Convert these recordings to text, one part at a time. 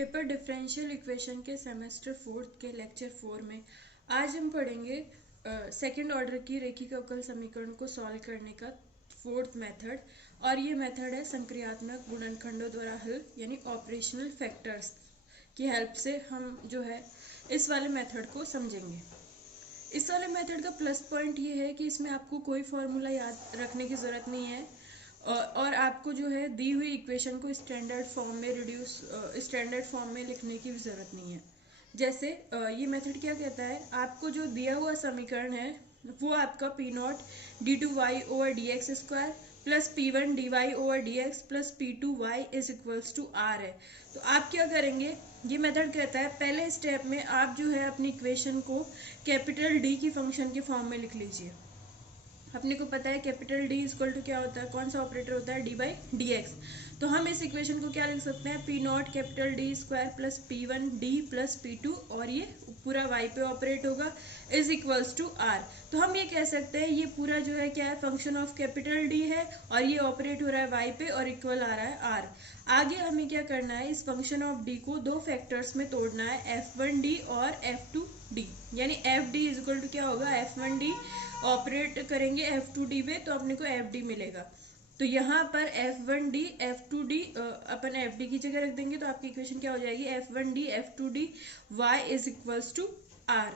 Paper differential equation के semester 4 के lecture 4 में आज हम पढ़ेंगे सेकंड ऑर्डर की रेखिक अवकल समीकरण को सॉल्व करने का फोर्थ मेथड। और ये मेथड है संक्रियात्मक गुणनखंडों द्वारा हल यानी ऑपरेशनल फैक्टर्स की हेल्प से हम जो है इस वाले मेथड को समझेंगे। इस वाले मेथड का प्लस पॉइंट ये है कि इसमें आपको कोई फॉर्मूला याद रखने की ज़रूरत नहीं है और आपको जो है दी हुई इक्वेशन को स्टैंडर्ड फॉर्म में लिखने की भी ज़रूरत नहीं है। जैसे ये मेथड क्या कहता है, आपको जो दिया हुआ समीकरण है वो आपका P naught D two Y over D X square plus P one D Y over D X plus P two Y is equals to R है। तो आप क्या करेंगे, ये मेथड कहता है पहले स्टेप में आप जो है अपनी इक्वेशन को कैपिटल डी की फंक्शन के फॉर्म में लिख लीजिए। अपने को पता है कैपिटल डी इक्वल टू क्या होता है, कौन सा ऑपरेटर होता है, डी बाई डी एक्स। तो हम इस इक्वेशन को क्या लिख सकते हैं, P naught capital D square plus P one D plus P two और ये पूरा वाई पे ऑपरेट होगा इज इक्वल्स टू आर। तो हम ये कह सकते हैं ये पूरा जो है क्या है, फंक्शन ऑफ कैपिटल डी है और ये ऑपरेट हो रहा है वाई पे और इक्वल आ रहा है आर। आगे हमें क्या करना है, इस फंक्शन ऑफ डी को दो फैक्टर्स में तोड़ना है, एफ वन डी और एफ टू डी। यानी F D is equal to क्या होगा, एफ वन डी ऑपरेट करेंगे एफ टू डी पे तो अपने को एफ डी मिलेगा। तो यहाँ पर F one D F two D अपन एफ डी की जगह रख देंगे तो आपकी इक्वेशन क्या हो जाएगी, F one D F two D Y is equals to R.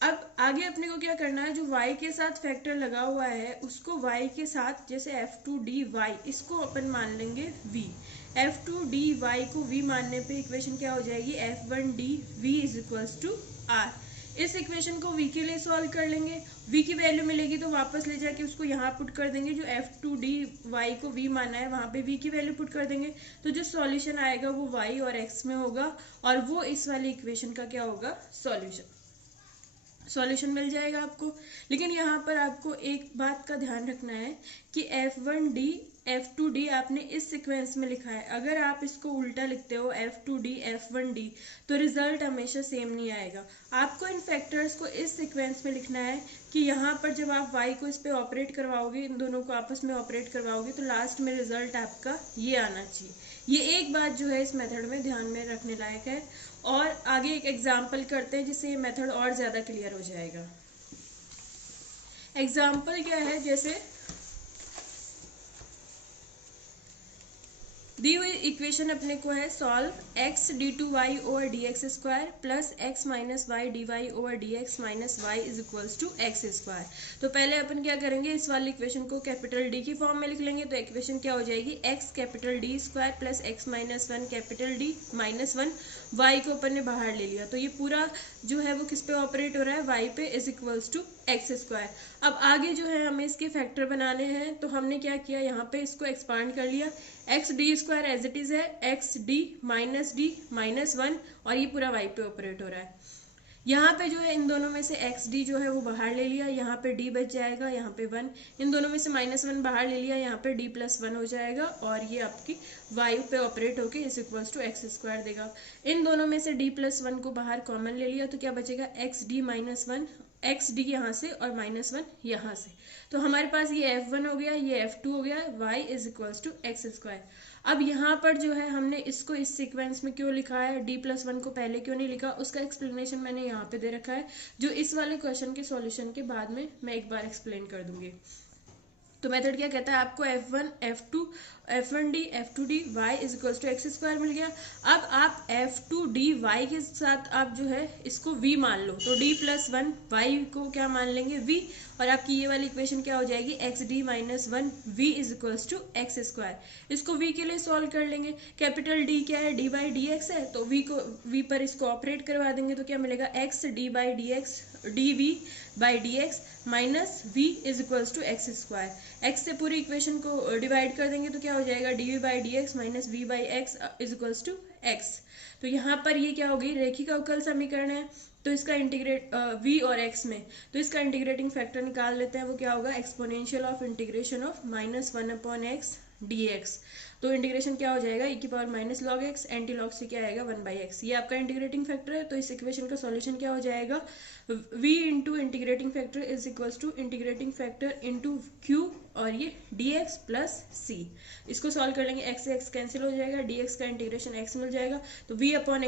अब आगे अपने को क्या करना है, जो y के साथ फैक्टर लगा हुआ है उसको y के साथ जैसे f2dy इसको अपन मान लेंगे v। f2dy को v मानने पे इक्वेशन क्या हो जाएगी, f1dv is equals to r। इस इक्वेशन को v के लिए सॉल्व कर लेंगे, v की वैल्यू मिलेगी तो वापस ले जाके उसको यहाँ पुट कर देंगे, जो f2dy को v माना है वहाँ पे v की वैल्यू पुट कर देंगे। तो जो सॉल्यूशन आएगा वो y और x में होगा और वो इस वाली इक्वेशन का क्या होगा, सॉल्यूशन मिल जाएगा आपको। लेकिन यहाँ पर आपको एक बात का ध्यान रखना है कि f1d f2d आपने इस सीक्वेंस में लिखा है। अगर आप इसको उल्टा लिखते हो f2d f1d तो रिजल्ट हमेशा सेम नहीं आएगा। आपको इन फैक्टर्स को इस सीक्वेंस में लिखना है कि यहाँ पर जब आप y को इस पे ऑपरेट करवाओगे, इन दोनों को आपस में ऑपरेट करवाओगे तो लास्ट में रिजल्ट आपका ये आना चाहिए। ये एक बात जो है इस मेथड में ध्यान में रखने लायक है। और आगे एक एग्जाम्पल करते हैं जिससे ये मेथड और ज़्यादा क्लियर हो जाएगा। एग्जाम्पल क्या है, जैसे दी हुई इक्वेशन अपने को है solve X D two Y over D X square plus X minus Y D Y over D X minus Y is equals to X square. तो पहले अपन क्या करेंगे, इस वाली इक्वेशन को कैपिटल डी की फॉर्म में लिख लेंगे। तो इक्वेशन क्या हो जाएगी, X capital D square plus X minus one capital D minus one, Y को अपन ने बाहर ले लिया तो ये पूरा जो है वो किस पे ऑपरेट हो रहा है, वाई पे is equals to X square. अब आगे जो है हमें इसके फैक्टर बनाने हैं तो हमने क्या किया, यहाँ पे इसको एक्सपांड कर लिया। X D square as it is है एक्स डी माइनस वन और ये पूरा वाई पे ऑपरेट हो रहा है। यहाँ पे जो है इन दोनों में से एक्स डी जो है वो बाहर ले लिया, यहाँ पे डी बच जाएगा, यहाँ पे वन, इन दोनों में से माइनस वन बाहर ले लिया, यहाँ पे डी प्लस वन हो जाएगा और ये आपकी वाई पे ऑपरेट होके is equals to X square देगा। इन दोनों में से डी प्लस वन को बाहर कॉमन ले लिया तो क्या बचेगा, X D minus one, x D यहाँ से और माइनस वन यहाँ से। तो हमारे पास ये f1 हो गया, ये f2 हो गया, y is equals to X square. अब यहाँ पर जो है हमने इसको इस सीक्वेंस में क्यों लिखा है, d प्लस वन को पहले क्यों नहीं लिखा, उसका एक्सप्लेनेशन मैंने यहाँ पे दे रखा है, जो इस वाले क्वेश्चन के सॉल्यूशन के बाद में मैं एक बार एक्सप्लेन कर दूंगी। तो मेथड क्या कहता है, आपको f1 f2 f1d f2d y is equals to X square मिल गया। अब आप f2d y के साथ आप जो है इसको v मान लो तो d प्लस वन y को क्या मान लेंगे v और आपकी ये वाली इक्वेशन क्या हो जाएगी, X D minus one v is equals to X square. इसको v के लिए सॉल्व कर लेंगे। कैपिटल D क्या है, d बाई डी एक्स है तो v पर इसको ऑपरेट करवा देंगे तो क्या मिलेगा, X D by D X D V by D X minus v is equals to X square. X से पूरी इक्वेशन को डिवाइड कर देंगे तो क्या हो जाएगा, D V by D X minus V by X is equals to X. तो यहाँ पर ये क्या होगी, रेखिक अवकल समीकरण है तो इसका इंटीग्रेट v और x में, तो इसका इंटीग्रेटिंग फैक्टर निकाल लेते हैं। वो क्या होगा, exponential of integration of minus one upon x D x. तो इंटीग्रेशन क्या हो जाएगा, e की power minus log x, anti log से क्या आएगा 1/x। ये आपका इंटीग्रेटिंग फैक्टर है। तो इस इक्वेशन का सॉल्यूशन क्या हो जाएगा, v into integrating factor is equals to integrating factor into q और ये dx प्लस c। इसको सॉल्व कर लेंगे, x से x कैंसिल हो जाएगा, dx का इंटीग्रेशन x मिल जाएगा। तो v upon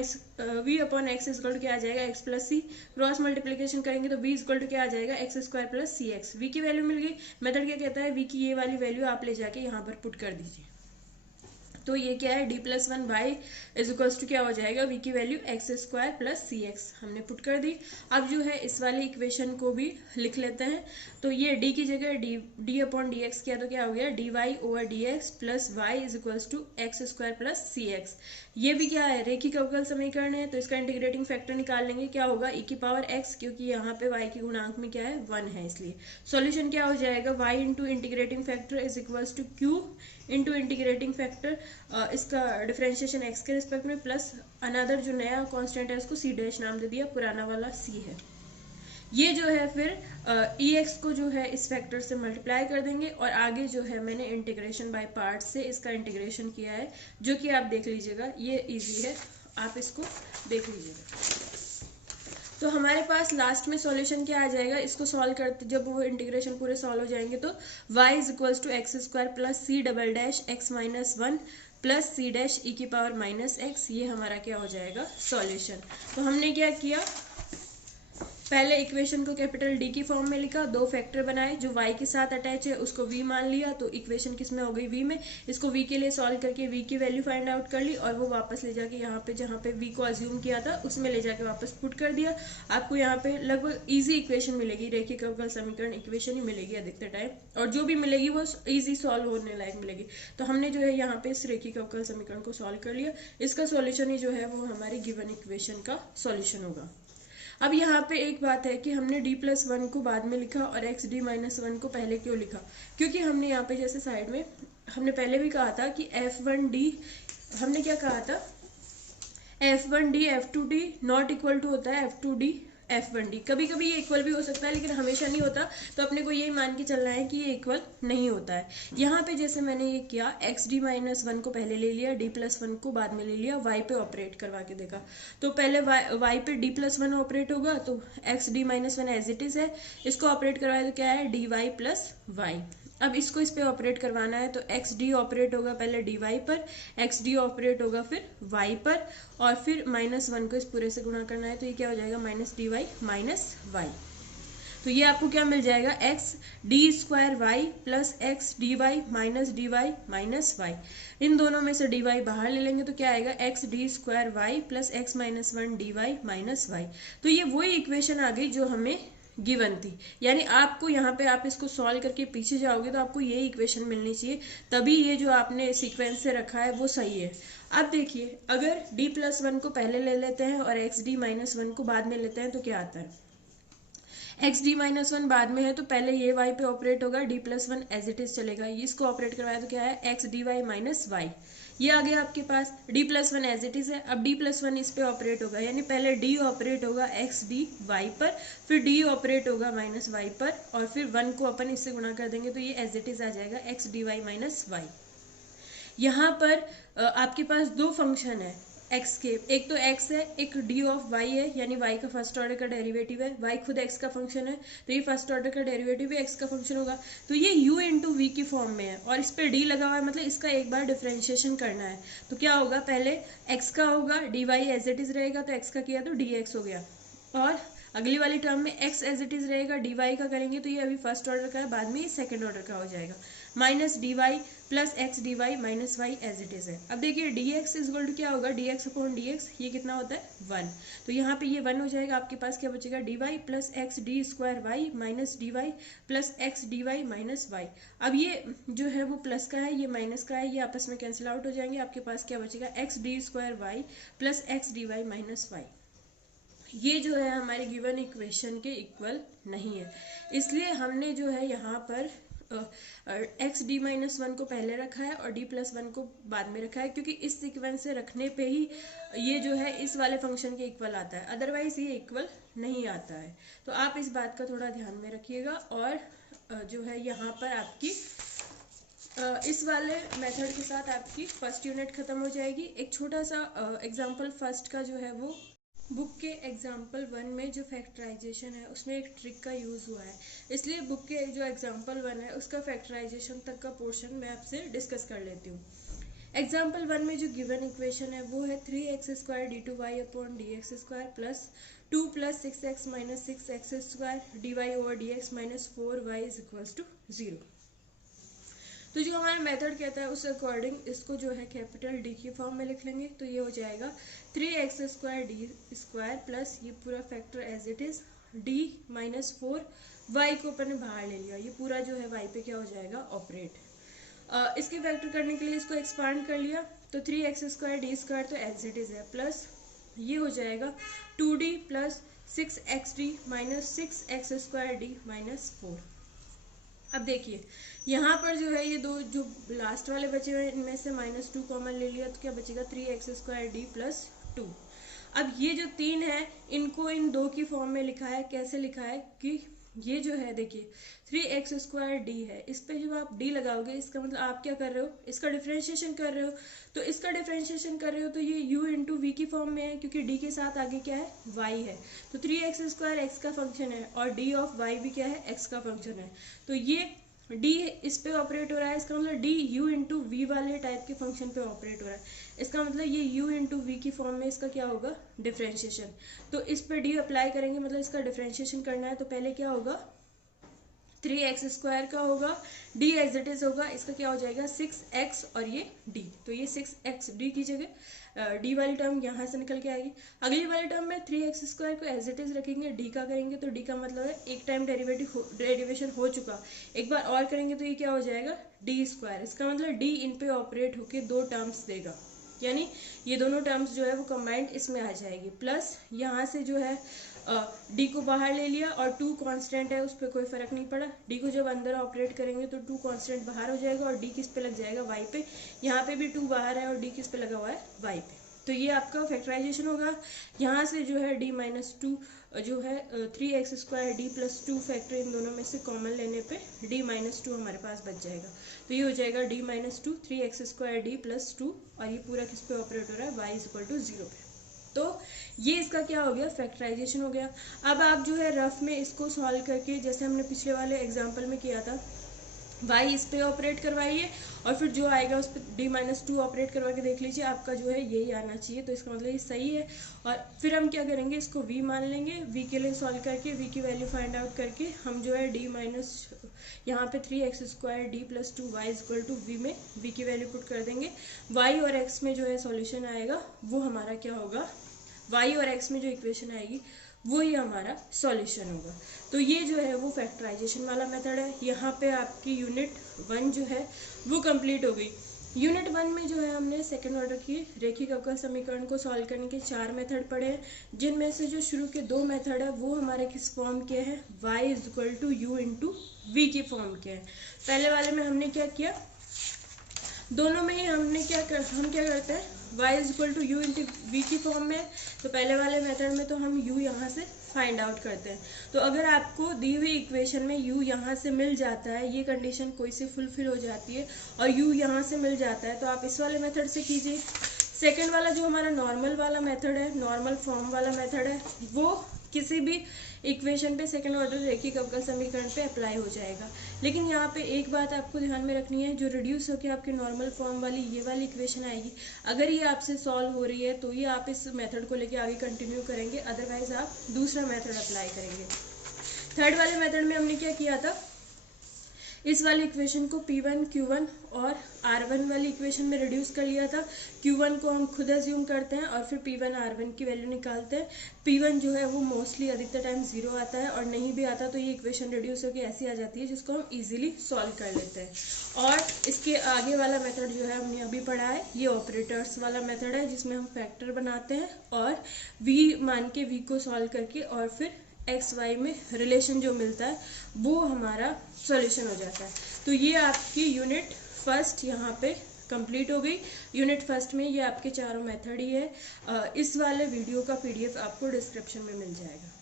x is equal to क्या आ जाएगा, x plus C. Cross multiplication करेंगे तो v इज इक्वल टू क्या आ जाएगा, X square plus C X. v की वैल्यू मिल गई। मेथड क्या कहता है, v की ये वाली वैल्यू आप ले जाके यहाँ पर पुट कर दीजिए। तो ये क्या है, d plus one by is equals to क्या हो जाएगा, v की value X square plus C X हमने पुट कर दी। अब जो है इस वाली इक्वेशन को भी लिख लेते हैं। तो ये d की जगह d अपॉन डी एक्स किया तो क्या हो गया, dy over D X plus Y is equals to X square plus C X. ये भी क्या है, रेखिक अवकल समीकरण है। तो इसका इंटीग्रेटिंग फैक्टर निकाल लेंगे, क्या होगा e की पावर x, क्योंकि यहाँ पे y की गुणांक में क्या है 1 है, इसलिए सॉल्यूशन क्या हो जाएगा, y into integrating factor is equals to q into integrating factor इसका डिफरेंशिएशन x के रिस्पेक्ट में प्लस अनदर जो नया कांस्टेंट है उसको c डैश नाम दे दिया, पुराना वाला c है। ये जो है फिर ex को जो है इस फैक्टर से मल्टीप्लाई कर देंगे और आगे जो है मैंने इंटीग्रेशन बाय पार्ट से इसका इंटीग्रेशन किया है, जो कि आप देख लीजिएगा, ये इजी है, आप इसको देख लीजिएगा। तो हमारे पास लास्ट में सॉल्यूशन क्या आ जाएगा, इसको सॉल्व करते जब वो इंटीग्रेशन पूरे सॉल्व हो जाएंगे तो y is equals to X square plus C double dash X minus one plus C dash E की पावर माइनस एक्स, ये हमारा क्या हो जाएगा सॉल्यूशन। तो हमने क्या किया, पहले इक्वेशन को कैपिटल डी की फॉर्म में लिखा, दो फैक्टर बनाए, जो y के साथ अटैच है उसको v मान लिया, तो इक्वेशन किस में हो गई v में। इसको v के लिए सॉल्व करके v की वैल्यू फाइंड आउट कर ली और वो वापस ले जाके यहाँ पे जहाँ पे v को अज्यूम किया था उसमें ले जाके वापस पुट कर दिया। आपको यहाँ पे लगभग इजी इक्वेशन मिलेगी, रेखिक अवकल समीकरण इक्वेशन ही मिलेगी अधिकतर टाइम, और जो भी मिलेगी वो इजी सॉल्व होने लायक मिलेगी। तो हमने जो है यहाँ पे इस रेखिक अवकल समीकरण को सॉल्व कर लिया। इसका सॉल्यूशन ही जो है वो हमारी गिवन इक्वेशन का सॉल्यूशन होगा। अब यहाँ पे एक बात है कि हमने d प्लस वन को बाद में लिखा और एक्स डी माइनस वन को पहले क्यों लिखा, क्योंकि हमने यहाँ पे जैसे साइड में हमने पहले भी कहा था कि f1d, हमने क्या कहा था, f1d f2d not equal to होता है f2d f1d। कभी कभी ये इक्वल भी हो सकता है लेकिन हमेशा नहीं होता, तो अपने को यही मान के चलना है कि ये इक्वल नहीं होता है। यहाँ पे जैसे मैंने ये किया, एक्स डी माइनस वन को पहले ले लिया, डी प्लस वन को बाद में ले लिया, वाई पे ऑपरेट करवा के देखा। तो पहले वाई पे डी प्लस वन ऑपरेट होगा, तो X D minus one as it is है, इसको ऑपरेट करवाए तो क्या है डी वाई प्लस वाई। अब इसको इस पे ऑपरेट करवाना है तो एक्स डी ऑपरेट होगा पहले डी वाई पर, एक्स डी ऑपरेट होगा फिर वाई पर, और फिर माइनस वन को इस पूरे से गुणा करना है, तो ये क्या हो जाएगा minus D Y minus Y. तो ये आपको क्या मिल जाएगा, X D square Y plus X D Y minus D Y minus Y. इन दोनों में से डी वाई बाहर ले लेंगे तो क्या आएगा, X D square Y plus X minus one D Y minus Y. तो ये वही इक्वेशन आ गई जो हमें गिवन थी, यानी आपको यहाँ पे आप इसको सॉल्व करके पीछे जाओगे तो आपको ये इक्वेशन मिलनी चाहिए, तभी ये जो आपने सीक्वेंस से रखा है वो सही है। अब देखिए, अगर d प्लस वन को पहले ले लेते हैं और एक्स डी माइनस वन को बाद में लेते हैं तो क्या आता है, एक्स डी माइनस वन बाद में है तो पहले ये y पे ऑपरेट होगा, d plus one as it is चलेगा, इसको ऑपरेट करवाया तो क्या है X D Y minus Y. ये आ गया आपके पास, d plus one as it is है, अब d प्लस वन इस पे ऑपरेट होगा, यानी पहले d ऑपरेट होगा एक्स डी वाई पर, फिर d ऑपरेट होगा माइनस वाई पर, और फिर वन को अपन इससे गुणा कर देंगे तो ये एज इट इज आ जाएगा X D Y minus Y. यहाँ पर आपके पास दो फंक्शन है x के, एक तो x है, एक d ऑफ y है, यानी y का फर्स्ट ऑर्डर का डेरिवेटिव है, y खुद x का फंक्शन है, तो ये फर्स्ट ऑर्डर का डेरिवेटिव भी x का फंक्शन होगा। तो ये u इंटू वी की फॉर्म में है और इस पे d लगा हुआ है, मतलब इसका एक बार डिफरेंशिएशन करना है। तो क्या होगा, पहले x का होगा, dy एज इट इज रहेगा तो x का किया तो dx हो गया, और अगली वाली टर्म में x एज इट इज रहेगा, dy का करेंगे तो ये अभी फर्स्ट ऑर्डर का है, बाद में ये सेकंड ऑर्डर का हो जाएगा, minus D Y plus X D Y minus Y as it is है। अब देखिए D X is equal to क्या होगा, D X upon D X, ये कितना होता है 1, तो यहाँ पे ये 1 हो जाएगा। आपके पास क्या बचेगा, D Y plus X D square Y minus D Y plus X D Y minus Y. अब ये जो है वो प्लस का है, ये माइनस का है, ये आपस में कैंसिल आउट हो जाएंगे। आपके पास क्या बचेगा, X D square Y plus X D Y minus Y. ये जो है हमारी गिवन इक्वेशन के इक्वल नहीं है, इसलिए हमने जो है यहाँ पर एक्स डी माइनस वन को पहले रखा है और डी प्लस वन को बाद में रखा है, क्योंकि इस सीक्वेंस से रखने पे ही ये जो है इस वाले फंक्शन के इक्वल आता है, अदरवाइज ये इक्वल नहीं आता है। तो आप इस बात का थोड़ा ध्यान में रखिएगा। और जो है यहाँ पर आपकी इस वाले मेथड के साथ आपकी फर्स्ट यूनिट खत्म हो जाएगी। एक छोटा सा एग्जांपल फर्स्ट का जो है वो बुक के एग्जाम्पल 1 में जो फैक्टराइजेशन है उसमें एक ट्रिक का यूज़ हुआ है, इसलिए बुक के जो एग्जाम्पल 1 है उसका फैक्टराइजेशन तक का पोर्शन मैं आपसे डिस्कस कर लेती हूँ। एग्जाम्पल 1 में जो गिवन इक्वेशन है वो है 3x² d2y upon dx square plus 2 plus 6x minus 6x square dy over dx minus 4y is equals to 0। तो जो हमारा मेथड कहता है उस अकॉर्डिंग इसको जो है कैपिटल डी की फॉर्म में लिख लेंगे। तो ये हो जाएगा 3x² डी स्क्वायर प्लस ये पूरा factor as it is D minus 4y को अपन ने बाहर ले लिया, ये पूरा जो है y पे क्या हो जाएगा ऑपरेट। इसके फैक्टर करने के लिए इसको एक्सपांड कर लिया तो 3x² डी स्क्वायर तो एज इट इज है प्लस ये हो जाएगा 2d plus 6xd minus 6x² D minus 4। अब देखिए यहाँ पर जो है ये दो जो लास्ट वाले बचे हुए इनमें से -2 कॉमन ले लिया तो क्या बचेगा 3x² डी प्लस 2। अब ये जो 3 है इनको इन 2 की फॉर्म में लिखा है। कैसे लिखा है कि ये जो है देखिए 3x² डी है, इस पे जब आप डी लगाओगे इसका मतलब आप क्या कर रहे हो, इसका डिफरेंशिएशन कर रहे हो। तो इसका डिफरेंशिएशन कर रहे हो तो ये u इंटू वी की फॉर्म में है क्योंकि डी के साथ आगे क्या है y है। तो 3x² x का फंक्शन है और d ऑफ y भी क्या है x का फंक्शन है। तो ये d इस पे ऑपरेट हो रहा है, इसका मतलब d u इंटू वी वाले टाइप के फंक्शन पे ऑपरेट हो रहा है। इसका मतलब ये u इंटू वी की फॉर्म में इसका क्या होगा डिफरेंशिएशन। तो इस पे d अप्लाई करेंगे मतलब इसका डिफरेंशिएशन करना है तो पहले क्या होगा 3x² का होगा, d एज इट इज होगा, इसका क्या हो जाएगा 6x और ये d। तो ये 6xd की जगह d वाली टर्म यहाँ से निकल के आएगी। अगली वाली टर्म में 3x² को एज इट इज रखेंगे, d का करेंगे तो d का मतलब है एक टाइम डेरिवेशन हो चुका, एक बार और करेंगे तो ये क्या हो जाएगा d²। इसका मतलब d इन पे ऑपरेट होके 2 टर्म्स देगा, यानी ये दोनों टर्म्स जो है वो कंबाइंड इसमें आ जाएगी। प्लस यहाँ से जो है डी को बाहर ले लिया और 2 कांस्टेंट है उस पर कोई फर्क नहीं पड़ा। डी को जब अंदर ऑपरेट करेंगे तो 2 कांस्टेंट बाहर हो जाएगा और डी किस पे लग जाएगा y पे। यहाँ पे भी 2 बाहर है और डी किस पे लगा हुआ है y पे। तो ये आपका फैक्टराइजेशन होगा। यहाँ से जो है d माइनस 2 जो है 3x² d plus 2 factor in दोनों में से कॉमन लेने पे d माइनस 2 हमारे पास बच जाएगा। तो ये हो जाएगा d minus 2 3x² d plus 2 और ये पूरा किस पे ऑपरेट हो रहा है y इज इक्वल टू 0 पे। तो ये इसका क्या हो गया फैक्टराइजेशन हो गया। अब आप जो है रफ में इसको सॉल्व करके जैसे हमने पिछले वाले एग्जांपल में किया था y इस पे ऑपरेट करवाइए और फिर जो आएगा उस पर d-2 ऑपरेट करवा के देख लीजिए, आपका जो है यही आना चाहिए। तो इसका मतलब ये सही है। और फिर हम क्या करेंगे इसको v मान लेंगे, v के लिए सॉल्व करके v की वैल्यू फाइंड आउट करके हम जो है यहाँ पे 3x² d plus 2y is equal to v में v की वैल्यू पुट कर देंगे। y और x में जो है सॉल्यूशन आएगा वो हमारा क्या होगा, y और x में जो इक्वेशन आएगी वो ही हमारा सॉल्यूशन होगा। तो ये जो है वो फैक्टराइजेशन वाला मेथड है। यहाँ पे आपकी यूनिट 1 जो है वो कंप्लीट हो गई। यूनिट 1 में जो है हमने सेकंड ऑर्डर की रेखिक अवकल समीकरण को सॉल्व करने के 4 मेथड पढ़े हैं, जिनमें से जो शुरू के 2 मेथड है वो हमारे किस फॉर्म के हैं, y is equal to u into V की फॉर्म के हैं। पहले वाले में हमने क्या किया, दोनों में ही हम क्या करते हैं y is equal to U into V की फॉर्म में। तो पहले वाले मेथड में तो हम u यहाँ से फाइंड आउट करते हैं। तो अगर आपको दी हुई इक्वेशन में u यहाँ से मिल जाता है, ये कंडीशन कोई से फुलफिल हो जाती है और u यहाँ से मिल जाता है तो आप इस वाले मेथड से कीजिए। सेकेंड वाला जो हमारा नॉर्मल वाला मेथड है, नॉर्मल फॉर्म वाला मेथड है, वो किसी भी इक्वेशन पे सेकंड ऑर्डर रेखिक अवकल समीकरण पे अप्लाई हो जाएगा। लेकिन यहाँ पे एक बात आपको ध्यान में रखनी है, जो रिड्यूस होकर आपके नॉर्मल फॉर्म वाली ये वाली इक्वेशन आएगी, अगर ये आपसे सॉल्व हो रही है तो ये आप इस मेथड को लेके आगे कंटिन्यू करेंगे, अदरवाइज आप दूसरा मेथड अप्लाई करेंगे। थर्ड वाले मेथड में हमने क्या किया था, इस वाली इक्वेशन को P1 Q1 और R1 वाली इक्वेशन में रिड्यूस कर लिया था। Q1 को हम खुद एज्यूम करते हैं और फिर P1 R1 की वैल्यू निकालते हैं। P1 जो है वो मोस्टली अधिकतर टाइम 0 आता है और नहीं भी आता तो ये इक्वेशन रिड्यूस होकर ऐसी आ जाती है जिसको हम इजीली सॉल्व कर लेते हैं। और इसके आगे वाला मेथड जो है हमने अभी पढ़ा है, ये ऑपरेटर्स वाला मेथड है जिसमें हम फैक्टर बनाते हैं और V मान के V को सॉल्व करके और फिर एक्स वाई में रिलेशन जो मिलता है वो हमारा सॉल्यूशन हो जाता है। तो ये आपकी यूनिट फर्स्ट यहाँ पे कंप्लीट हो गई। यूनिट फर्स्ट में ये आपके चारों मेथड ही है। इस वाले वीडियो का PDF आपको डिस्क्रिप्शन में मिल जाएगा।